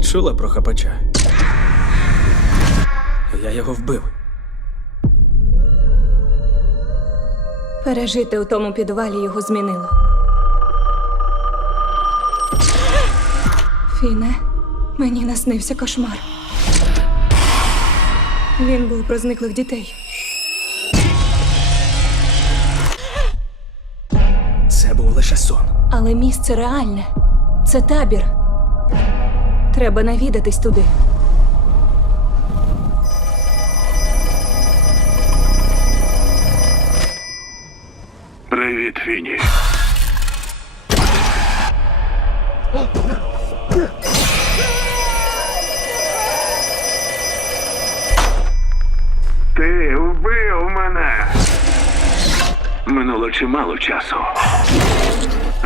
чула про хапача? Я його вбив. Пережити у тому підвалі його змінило. Фіне, мені наснився кошмар. Він був про зниклих дітей. Це був лише сон. Але місце реальне. Це табір. Треба навідатись туди. Привіт, Фіні. Ти вбив мене. Минуло чимало часу.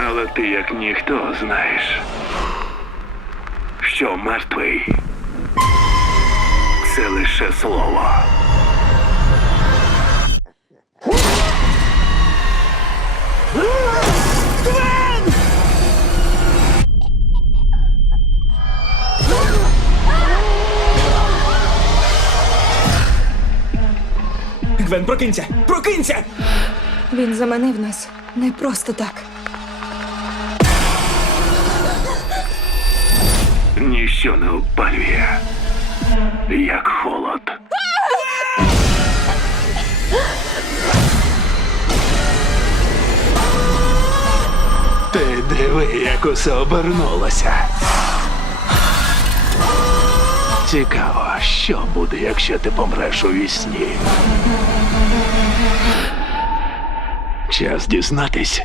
Але ти як ніхто знаєш що мертвий це лише слово. Гвен, прокинься! Прокинься! Він заманив нас не просто так. що не опалює, як холод. Ти диви, як усе обернулося. Цікаво, що буде, якщо ти помреш у вісні? Час дізнатись.